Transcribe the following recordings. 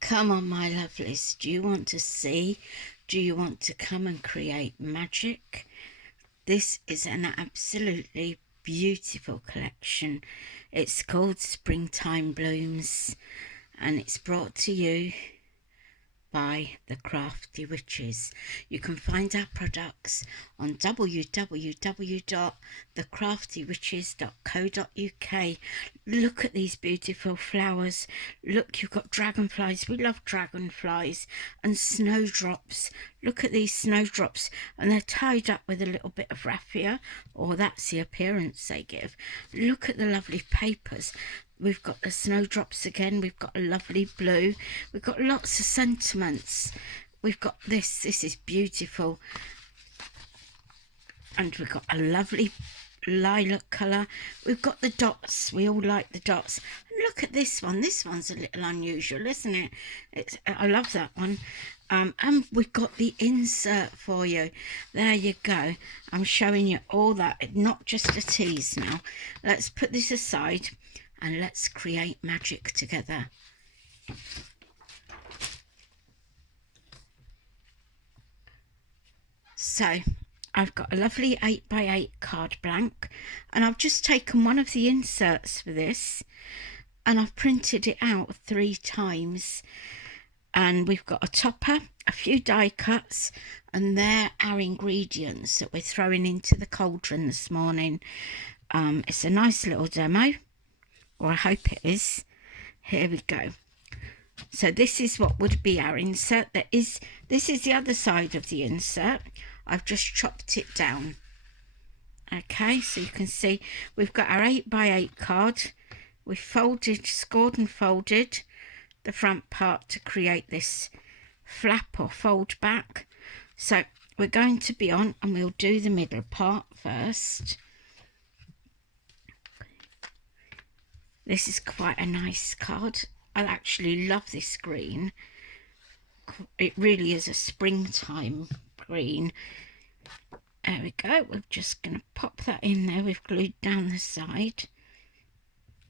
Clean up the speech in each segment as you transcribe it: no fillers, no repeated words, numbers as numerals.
Come on, my lovelies. Do you want to see? Do you want to come and create magic? This is an absolutely beautiful collection. It's called Springtime Blooms, and it's brought to you by the Crafty Witches. You can find our products on www.thecraftywitches.co.uk. Look at these beautiful flowers. Look, you've got dragonflies. We love dragonflies, and snowdrops. Look at these snowdrops, and they're tied up with a little bit of raffia, or that's the appearance they give. Look at the lovely papers. We've got the snowdrops again. We've got a lovely blue. We've got lots of sentiments. We've got this. This is beautiful. And we've got a lovely lilac colour. We've got the dots. We all like the dots. And look at this one. This one's a little unusual, isn't it? I love that one. And we've got the insert for you. There you go. I'm showing you all that. Not just a tease now. Let's put this aside and let's create magic together. So I've got a lovely 8x8 card blank, and I've just taken one of the inserts for this and I've printed it out 3 times. And we've got a topper, a few die cuts, and they're our ingredients that we're throwing into the cauldron this morning. It's a nice little demo, or I hope it is. Here we go. So this is what would be our insert. This is the other side of the insert. I've just chopped it down. Okay, so you can see we've got our 8x8 card. We've folded, scored and folded the front part to create this flap or fold back. So we're going to be on, and we'll do the middle part first. This is quite a nice card. I actually love this green. It really is a springtime green. There we go. We're just going to pop that in there. We've glued down the side.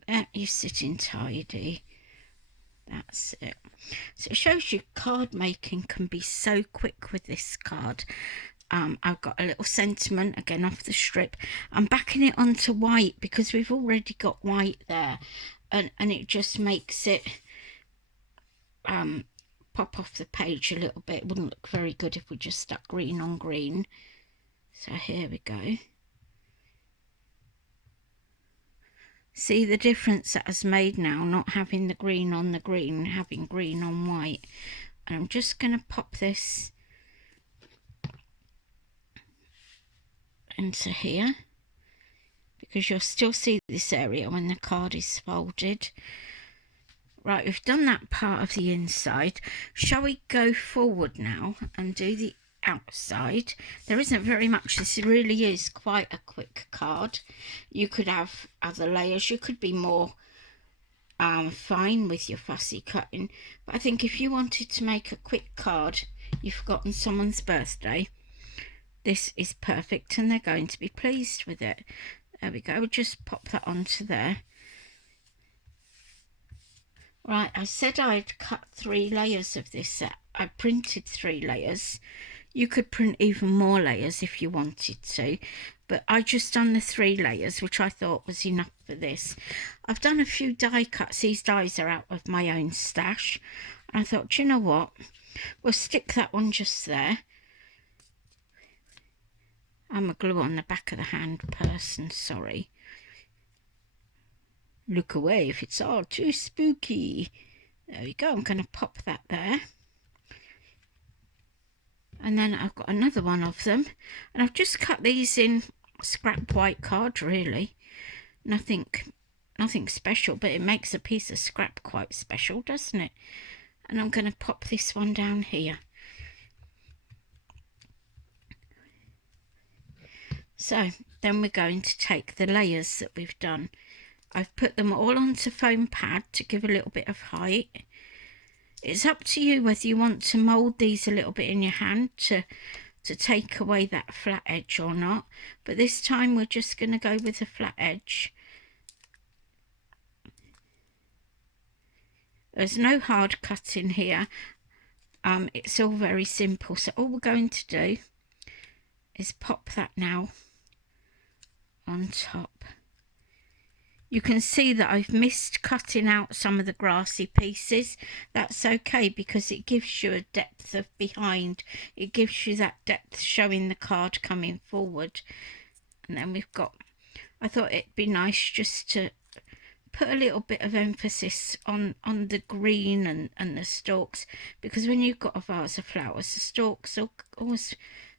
There, you're sitting tidy. That's it. So it shows you card making can be so quick with this card. I've got a little sentiment again off the strip. I'm backing it onto white because we've already got white there, and it just makes it pop off the page a little bit. It wouldn't look very good if we just stuck green on green. So here we go. See the difference that has made now, not having the green on the green, having green on white. And I'm just going to pop this into here, because you'll still see this area when the card is folded. Right, we've done that part of the inside. Shall we go forward now and do the outside? There isn't very much. This really is quite a quick card. You could have other layers. You could be more fine with your fussy cutting, but I think if you wanted to make a quick card, you've forgotten someone's birthday, this is perfect, and they're going to be pleased with it. There we go. We'll just pop that onto there. Right, I said I'd cut 3 layers of this set. I printed 3 layers. You could print even more layers if you wanted to, but I just done the 3 layers, which I thought was enough for this. I've done a few die cuts. These dies are out of my own stash, and I thought, do you know what, we'll stick that one just there. I'm a glue on the back of the hand person, sorry. Look away if it's all too spooky. There we go. I'm going to pop that there. And then I've got another one of them, and I've just cut these in scrap white card, really. Nothing nothing special, but it makes a piece of scrap quite special, doesn't it? And I'm going to pop this one down here. So then we're going to take the layers that we've done. I've put them all onto foam pad to give a little bit of height. It's up to you whether you want to mould these a little bit in your hand to take away that flat edge or not. But this time we're just going to go with a flat edge. There's no hard cut in here. It's all very simple. So all we're going to do is pop that now on top. You can see that I've missed cutting out some of the grassy pieces. That's okay, because it gives you a depth of behind. It gives you that depth showing the card coming forward. And then we've got, I thought it'd be nice just to put a little bit of emphasis on the green and the stalks, because when you've got a vase of flowers, the stalks always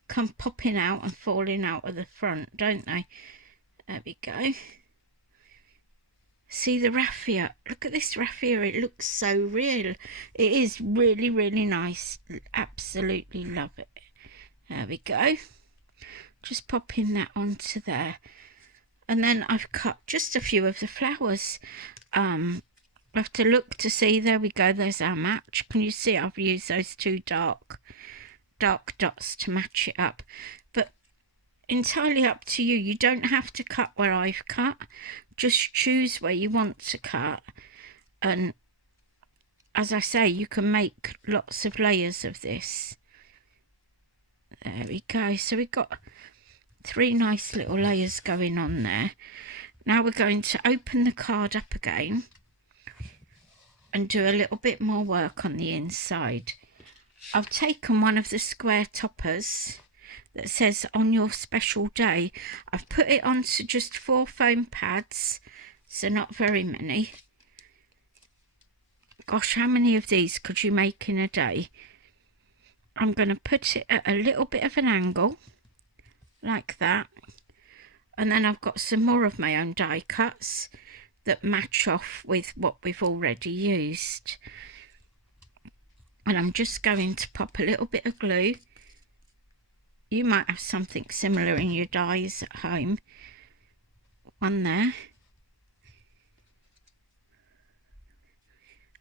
come popping out and falling out of the front, don't they? There we go. See the raffia? Look at this raffia. It looks so real. It is really, really nice. Absolutely love it. There we go. Just popping that onto there. And then I've cut just a few of the flowers. I have to look to see. There we go. There's our match. Can you see I've used those two dark dots to match it up? But entirely up to you. You don't have to cut where I've cut. Just choose where you want to cut, and as I say, you can make lots of layers of this. There we go. So we've got 3 nice little layers going on there. Now we're going to open the card up again and do a little bit more work on the inside. I've taken one of the square toppers that says on your special day. I've put it onto just 4 foam pads, so not very many. Gosh, how many of these could you make in a day? I'm going to put it at a little bit of an angle, like that. And then I've got some more of my own die cuts that match off with what we've already used. And I'm just going to pop a little bit of glue. You might have something similar in your dies at home. One there.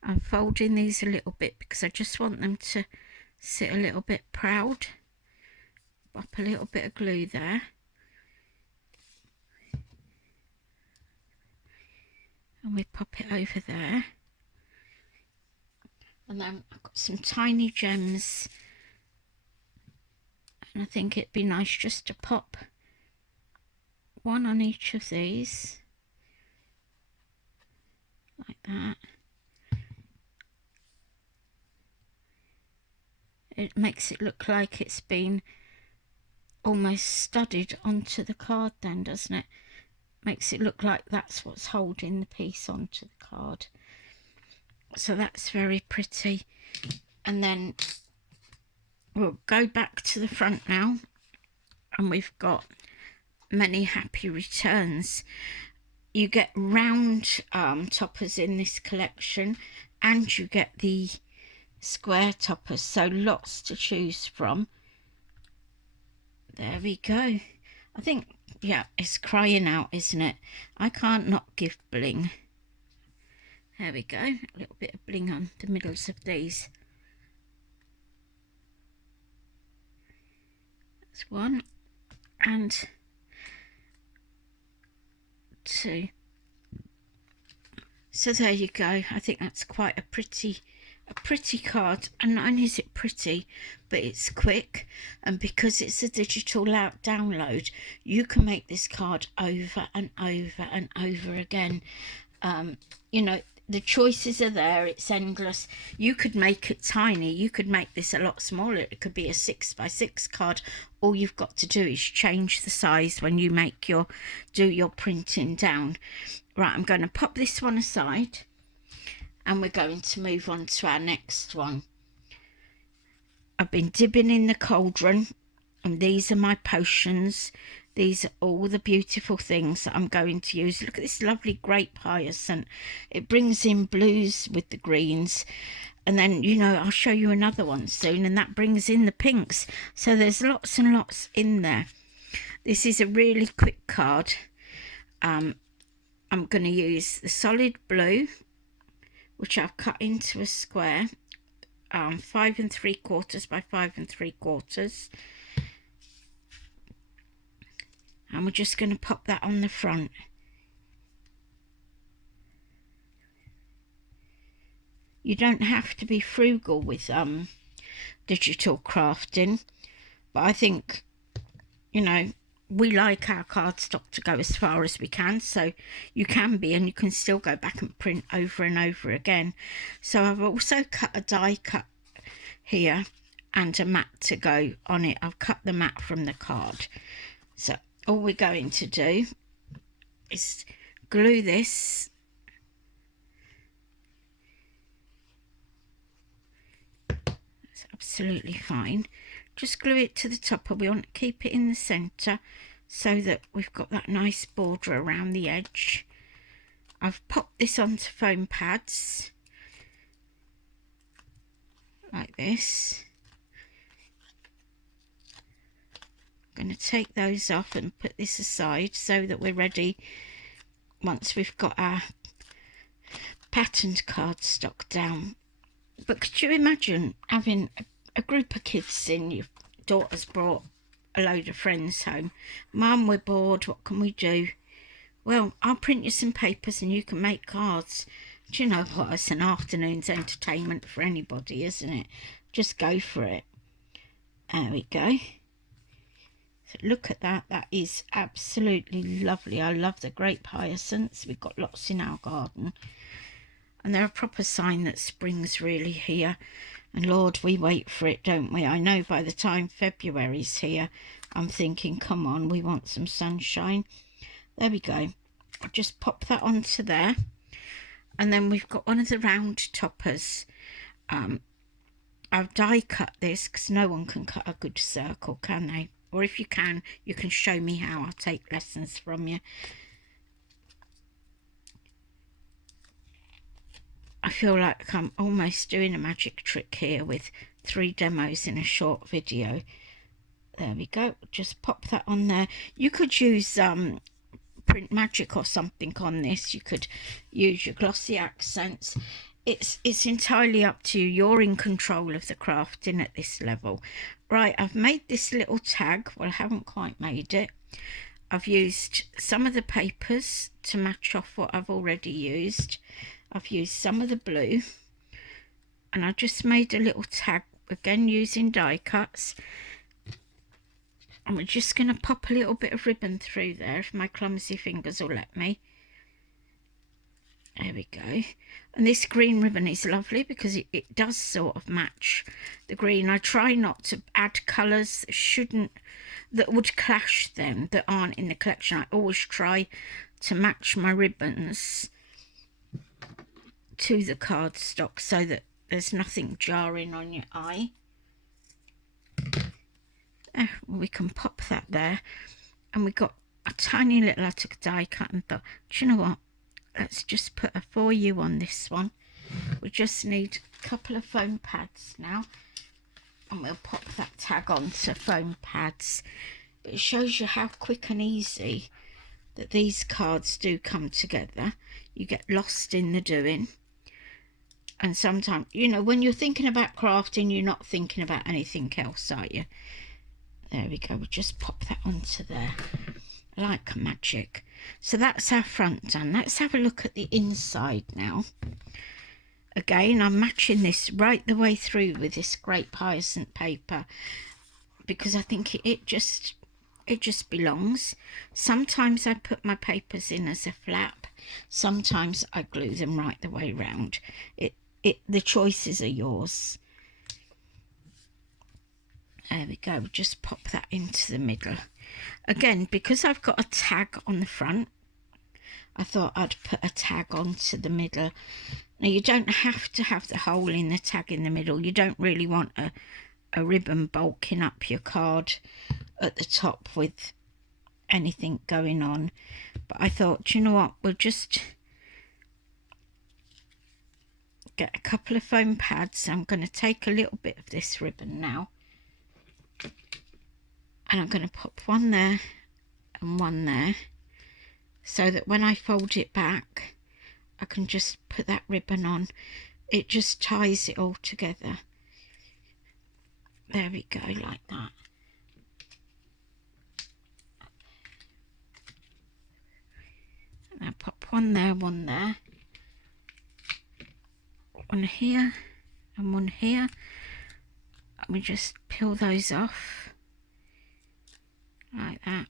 I'm folding these a little bit because I just want them to sit a little bit proud. Pop a little bit of glue there. And we pop it over there. And then I've got some tiny gems. And I think it'd be nice just to pop one on each of these, like that. It makes it look like it's been almost studded onto the card then, doesn't it? Makes it look like that's what's holding the piece onto the card. So that's very pretty. And then we'll go back to the front now, and we've got many happy returns. You get round toppers in this collection, and you get the square toppers, so lots to choose from. There we go. I think, yeah, it's crying out, isn't it? I can't not give bling. There we go, a little bit of bling on the middles of these. That's 1 and 2. So there you go. I think that's quite a pretty card, and not only is it pretty, but it's quick, and because it's a digital download, you can make this card over and over and over again. You know, the choices are there. It's endless. You could make it tiny. You could make this a lot smaller. It could be a 6x6 card. All you've got to do is change the size when you make do your printing down. Right, I'm going to pop this one aside, and we're going to move on to our next one. I've been dipping in the cauldron, and these are my potions. These are all the beautiful things that I'm going to use. Look at this lovely grape hyacinth. It brings in blues with the greens. And then, you know, I'll show you another one soon, and that brings in the pinks. So there's lots and lots in there. This is a really quick card. I'm going to use the solid blue, which I've cut into a square, 5 3/4 by 5 3/4. And we're just going to pop that on the front. You don't have to be frugal with digital crafting, but I think, you know, we like our cardstock to go as far as we can, so you can be, and you can still go back and print over and over again. So I've also cut a die cut here and a mat to go on it. I've cut the mat from the card. So all we're going to do is glue this absolutely fine. Just glue it to the top, and we want to keep it in the center so that we've got that nice border around the edge. I've popped this onto foam pads like this. I'm going to take those off and put this aside so that we're ready once we've got our patterned cardstock down. But could you imagine having a group of kids in, your daughter's brought a load of friends home. Mum, we're bored, what can we do? Well, I'll print you some papers and you can make cards. Do you know what? It's an afternoon's entertainment for anybody, isn't it? Just go for it. There we go. So look at that. That is absolutely lovely. I love the grape hyacinths. We've got lots in our garden. And they're a proper sign that spring's really here. And Lord, we wait for it, don't we? I know by the time February's here, I'm thinking, come on, we want some sunshine. There we go. I'll just pop that onto there. And then we've got one of the round toppers. I've die cut this because no one can cut a good circle, can they? Or if you can show me how. I'll take lessons from you. I feel like I'm almost doing a magic trick here with 3 demos in a short video. There we go. Just pop that on there. You could use print magic or something on this. You could use your glossy accents. It's entirely up to you. You're in control of the crafting at this level. Right, I've made this little tag. Well, I haven't quite made it. I've used some of the papers to match off what I've already used. I've used some of the blue, and I just made a little tag, again using die cuts. And we're just going to pop a little bit of ribbon through there, if my clumsy fingers will let me. There we go. And this green ribbon is lovely because it does sort of match the green. I try not to add colours that would clash them, that aren't in the collection. I always try to match my ribbons to the cardstock so that there's nothing jarring on your eye. We can pop that there. And we got a tiny little, I took a die cut and thought, do you know what? Let's just put a for you on this one. We just need a couple of foam pads now. And we'll pop that tag onto foam pads. But it shows you how quick and easy that these cards do come together. You get lost in the doing. And sometimes, you know, when you're thinking about crafting, you're not thinking about anything else, are you? There we go. We'll just pop that onto there. Like magic. So that's our front done. Let's have a look at the inside now. Again, I'm matching this right the way through with this grape hyacinth paper because I think it just belongs. Sometimes I put my papers in as a flap. Sometimes I glue them right the way round. The choices are yours. There we go. We'll just pop that into the middle. Again, because I've got a tag on the front, I thought I'd put a tag onto the middle. Now, you don't have to have the hole in the tag in the middle. You don't really want a ribbon bulking up your card at the top with anything going on. But I thought, do you know what, we'll just get a couple of foam pads. I'm going to take a little bit of this ribbon now, and I'm going to pop one there and one there, so that when I fold it back I can just put that ribbon on. It just ties it all together. There we go, like that. And I pop one there, one there, one here and one here, and we just peel those off like that.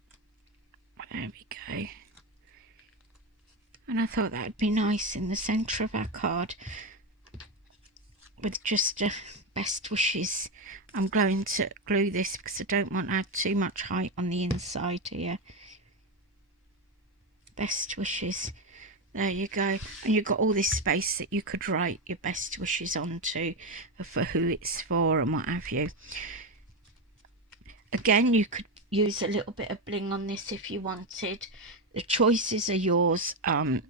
There we go. And I thought that would be nice in the centre of our card, with just best wishes. I'm going to glue this because I don't want to add too much height on the inside here. Best wishes. There you go. And you've got all this space that you could write your best wishes onto, for who it's for and what have you. Again, you could use a little bit of bling on this if you wanted. The choices are yours. I'm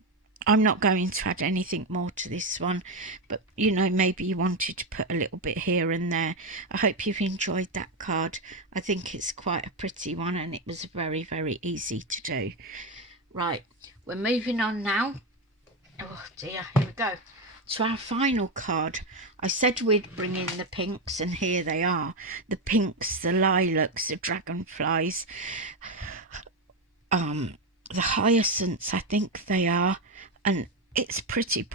not going to add anything more to this one, but you know, maybe you wanted to put a little bit here and there. I hope you've enjoyed that card. I think it's quite a pretty one, and it was very, very easy to do. Right, we're moving on now. Oh dear, here we go. To our final card. I said we'd bring in the pinks, and here they are. The pinks, the lilacs, the dragonflies, the hyacinths, I think they are. And it's pretty,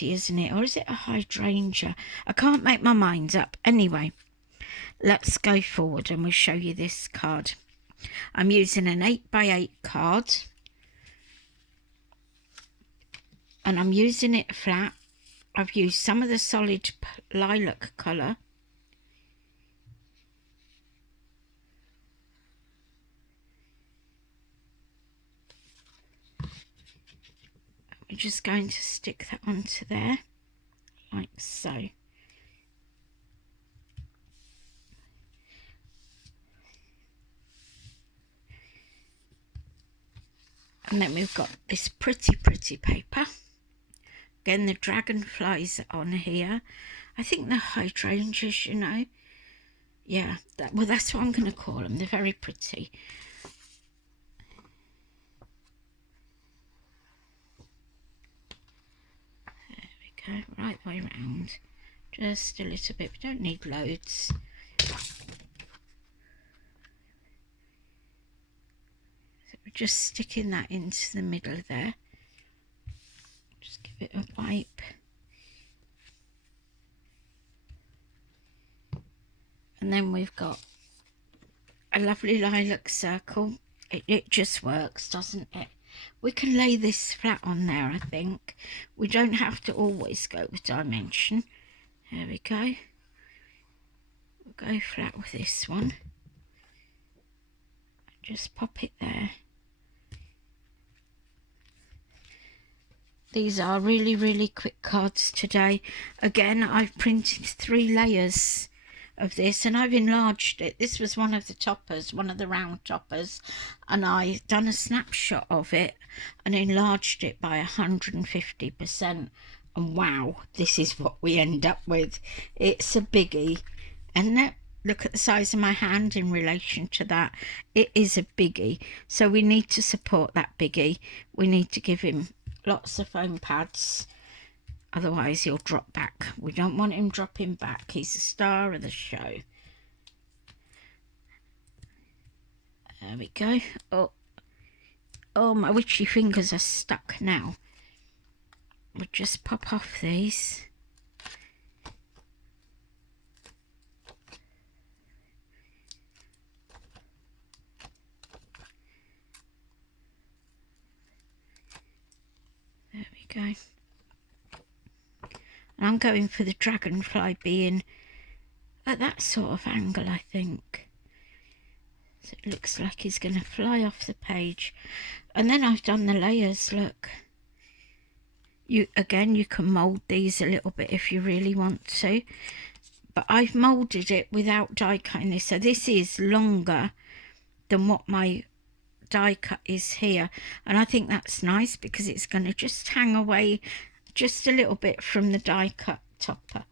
isn't it? Or is it a hydrangea? I can't make my mind up. Anyway, let's go forward and we'll show you this card. I'm using an 8x8 card, and I'm using it flat. I've used some of the solid lilac colour. We're just going to stick that onto there, like so. And then we've got this pretty paper. Again, the dragonflies are on here. I think they're hydrangeas, you know. Yeah, well, that's what I'm going to call them. They're very pretty. There we go, right way round. Just a little bit. We don't need loads. So we're just sticking that into the middle there. Just give it a wipe. And then we've got a lovely lilac circle. It just works, doesn't it? We can lay this flat on there, I think. We don't have to always go with dimension. There we go. We'll go flat with this one. Just pop it there. These are really quick cards today. Again, I've printed 3 layers of this, and I've enlarged it. This was one of the toppers, one of the round toppers, and I done a snapshot of it and enlarged it by 150%, and wow, this is what we end up with. It's a biggie, and look at the size of my hand in relation to that. It is a biggie, so we need to support that biggie. We need to give him lots of foam pads, otherwise he'll drop back. We don't want him dropping back. He's the star of the show. There we go. Oh, my witchy fingers are stuck now. We'll just pop off these. There we go. And I'm going for the dragonfly being at that sort of angle, I think. So it looks like he's going to fly off the page. And then I've done the layers, look. You can mould these a little bit if you really want to. But I've moulded it without die cutting this. So this is longer than what my die cut is here, and I think that's nice because it's going to just hang away just a little bit from the die cut topper.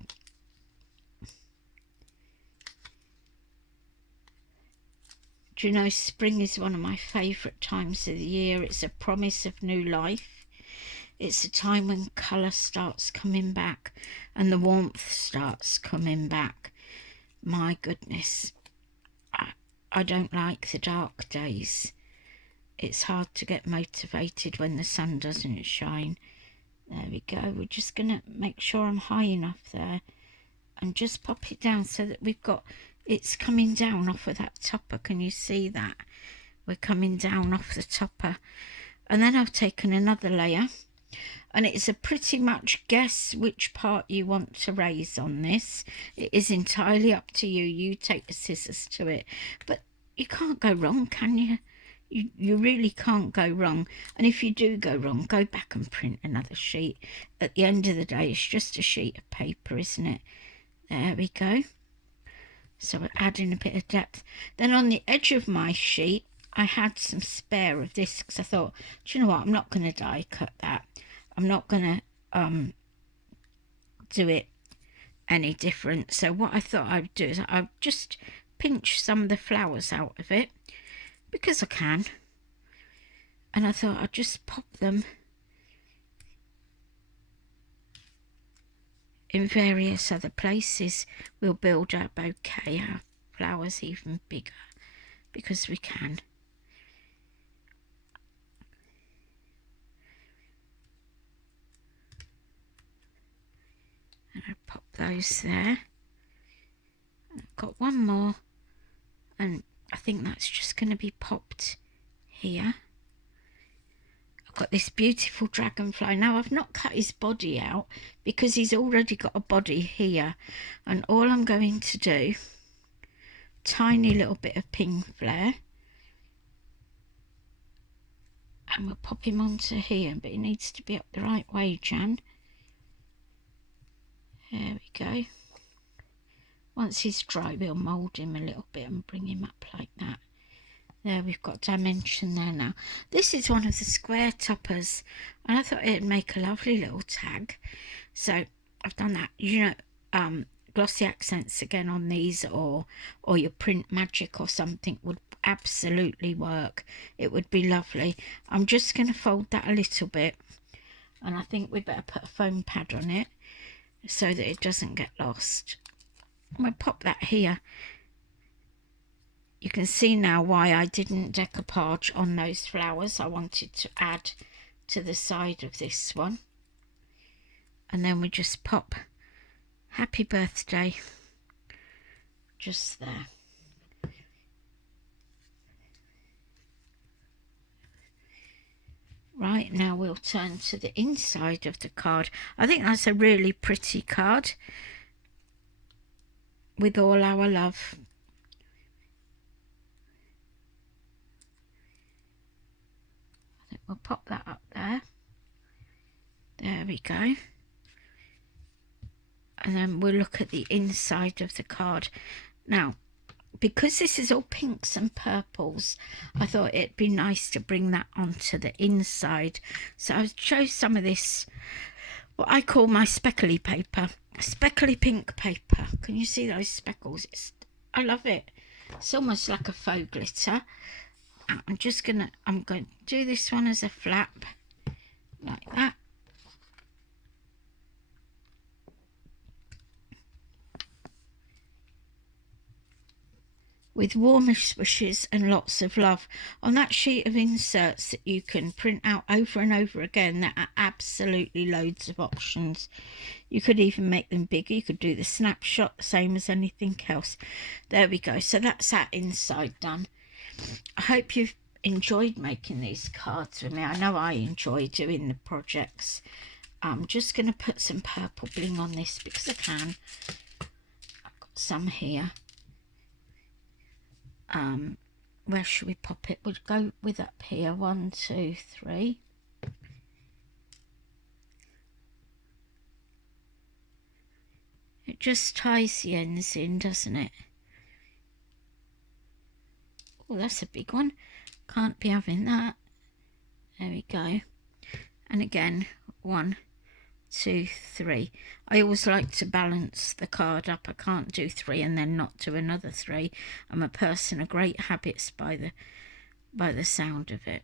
Do you know, spring is one of my favourite times of the year. It's a promise of new life. It's a time when colour starts coming back and the warmth starts coming back. My goodness, I don't like the dark days. It's hard to get motivated when the sun doesn't shine. There we go. We're just going to make sure I'm high enough there and just pop it down so that we've got, it's coming down off of that topper. Can you see that? We're coming down off the topper. And then I've taken another layer, and it's a pretty much guess which part you want to raise on this. It is entirely up to you. You take the scissors to it, but you can't go wrong, can you? You really can't go wrong. And if you do go wrong, go back and print another sheet. At the end of the day, it's just a sheet of paper, isn't it? There we go. So we're adding a bit of depth. Then on the edge of my sheet, I had some spare of this because I thought, do you know what? I'm not going to die cut that. I'm not going to do it any different. So what I thought I'd do is I'd just pinch some of the flowers out of it because I can. And I thought I'd just pop them in various other places. We'll build our bouquet, our flowers even bigger because we can. And I'll pop those there. I've got one more, and I think that's just going to be popped here. I've got this beautiful dragonfly. Now I've not cut his body out because he's already got a body here, and all I'm going to do, tiny little bit of pink flare, and we'll pop him onto here, but it needs to be up the right way, Jan. There we go. Once he's dry, we'll mould him a little bit and bring him up like that. There, we've got dimension there now. This is one of the square toppers, and I thought it'd make a lovely little tag. So I've done that. You know, glossy accents again on these, or your print magic or something would absolutely work. It would be lovely. I'm just going to fold that a little bit, and I think we better put a foam pad on it so that it doesn't get lost. I'm going to pop that here. You can see now why I didn't decoupage on those flowers. I wanted to add to the side of this one. And then we just pop happy birthday just there. Right, now we'll turn to the inside of the card. I think that's a really pretty card with all our love. I think we'll pop that up there. There we go. And then we'll look at the inside of the card. Now, because this is all pinks and purples, I thought it'd be nice to bring that onto the inside. So I chose some of this, what I call my speckly paper, speckly pink paper. Can you see those speckles? I love it. It's almost like a faux glitter. I'm going to do this one as a flap, like that. With warmest wishes and lots of love. On that sheet of inserts that you can print out over and over again, there are absolutely loads of options. You could even make them bigger. You could do the snapshot, the same as anything else. There we go. So that's that inside done. I hope you've enjoyed making these cards with me. I know I enjoy doing the projects. I'm just going to put some purple bling on this because I can. I've got some here. Where should we pop it? We'll go with up here. 1, 2, 3. It just ties the ends in, doesn't it? Oh, that's a big one. Can't be having that. There we go. And again, 1, 2, 3. I always like to balance the card up. I can't do 3 and then not do another 3. I'm a person of great habits by the sound of it.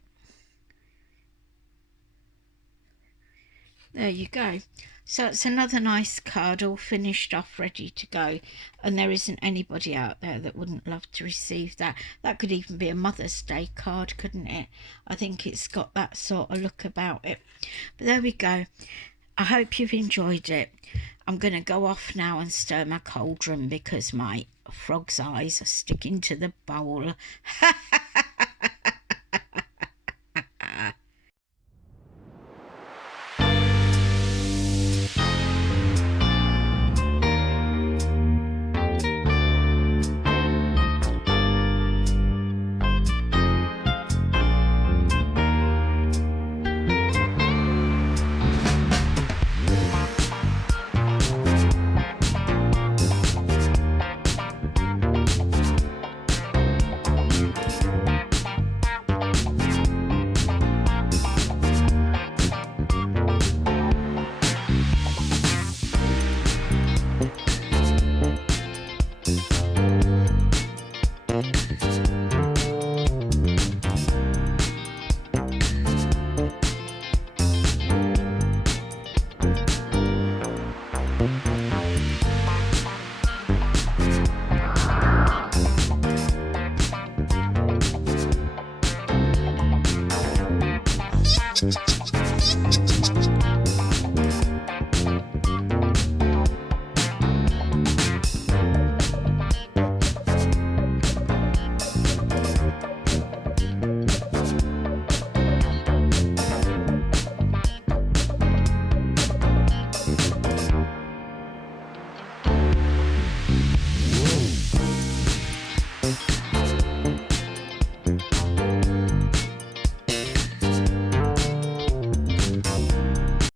There you go. So it's another nice card, all finished off, ready to go. And there isn't anybody out there that wouldn't love to receive that. That could even be a Mother's Day card, couldn't it? I think it's got that sort of look about it. But there we go. I hope you've enjoyed it. I'm going to go off now and stir my cauldron because my frog's eyes are sticking to the bowl.